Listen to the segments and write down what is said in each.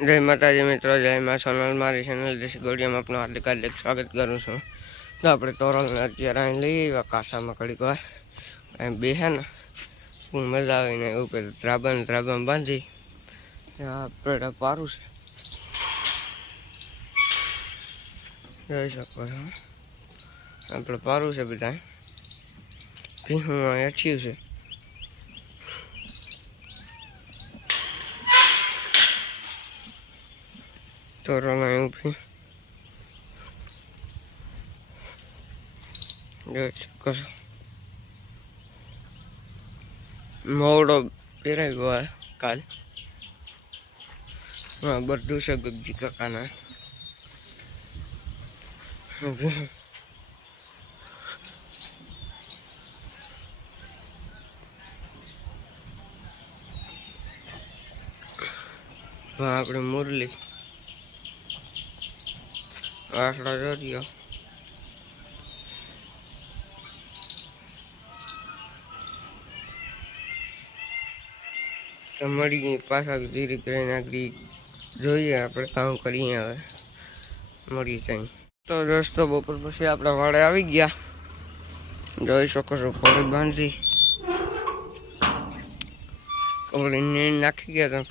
જય માતાજી મિત્રો, જય મા સોનલ. મારી ચેનલ દેશી ગોડિયામાં આપનું હાર્દિક હાર્દિક સ્વાગત કરું છું. તો આપણે તોરણને અત્યારે અહીં લઈ આવ્યા કાસામાં ઘડીક વાર અહીં બેહે ને ખૂબ મજા આવીને ઉપર ડ્રાબન ડ્રાબન બાંધી. આપણે પારું છે. જોઈ શકો છો. આપણે પારું છે બધા ભીહું થયું છે. તોરલમાં એવું ભી જોઈ શકો છો મોવડો પહેરાવ્યો આ કાલ હા બધું છે ગગજી કાકાના આપણે મુરલી આટલો જોડ્યો તો મળીએ પાછા ધીરે કરીને આગળ જોઈએ આપણે કામ કરીએ હવે. મળીએ ત્યાં. તો રસ્તો બપોર પછી આપણા વાડે આવી ગયા. જોઈ શકો છો ફોરી બાંધી. કપડીને નાખી ગયા તમે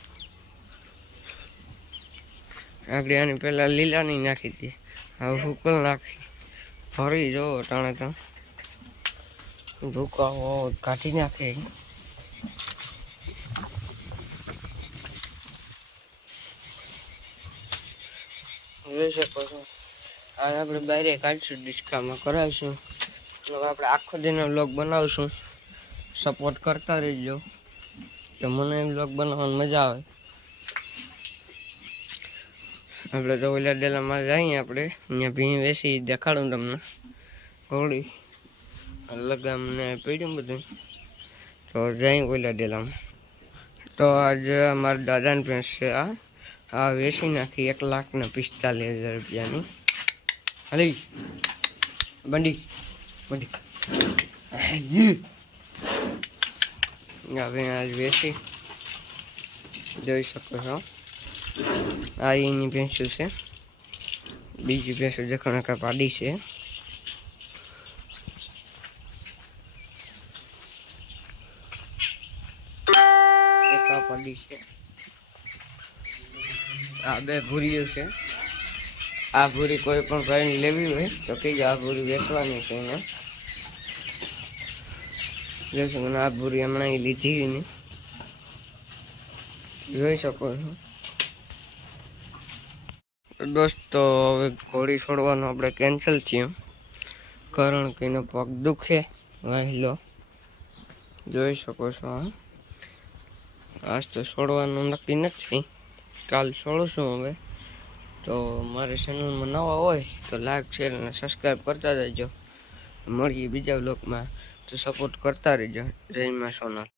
આગળ આની પહેલાં લીલાની નાખી હતી હવે હુકલ નાખી. ફરી જો ટાણે તો. ભૂકાવો, કાઢી નાખે. જોઈ શકો છો હવે આપણે બારે કાઢીશું, ડિસ્કામાં કરાવીશું. હવે આપણે આખો દિન બ્લોગ બનાવશું. સપોર્ટ કરતા રહેજો. તો મને બ્લોગ બનાવવાની મજા આવે. આપણે તો ઓલા ડેલામાં જઈએ આપણે. અહીંયા ભીણ વેસી દેખાડું તમને. ઘોડી. લગામ ને પીડ્યું બધું. તો જઈ ઓલા ડેલામાં. તો આજે અમારા દાદાની ભેંસ છે આ. આ વેસી નાખી એક લાખ ને પિસ્તાલીસ હજાર રૂપિયાની. હાલી. બંડી. બંડી. હવે આજ વેસી જોઈ શકો છો. આ એની ભેંસો છે. બીજી ભેંસો જખણ પાડી છે. પાડી છે. આ બે ભૂરીઓ છે. આ ભૂરી કોઈ પણ ભાઈને લેવી હોય તો કહીજો આ ભૂરી વેચવાની છે એને. જોઈ શકો આ ભૂરી હમણાં લીધી ને. જોઈ શકો છો. દોસ્તો હવે ઘોડી છોડવાનું આપણે કેન્સલ થયું. કારણ કે એનો પગ દુખે. વહેલો જોઈ શકો છો આજ તો છોડવાનું નક્કી નથી. કાલ છોડું હવે. તો મારી ચેનલમાં નવા હોય તો લાઈક શેર અને સબસ્ક્રાઈબ કરતા જજો. મળીએ બીજા બ્લોગમાં તો સપોર્ટ કરતા રહેજો. જય મા સોનલ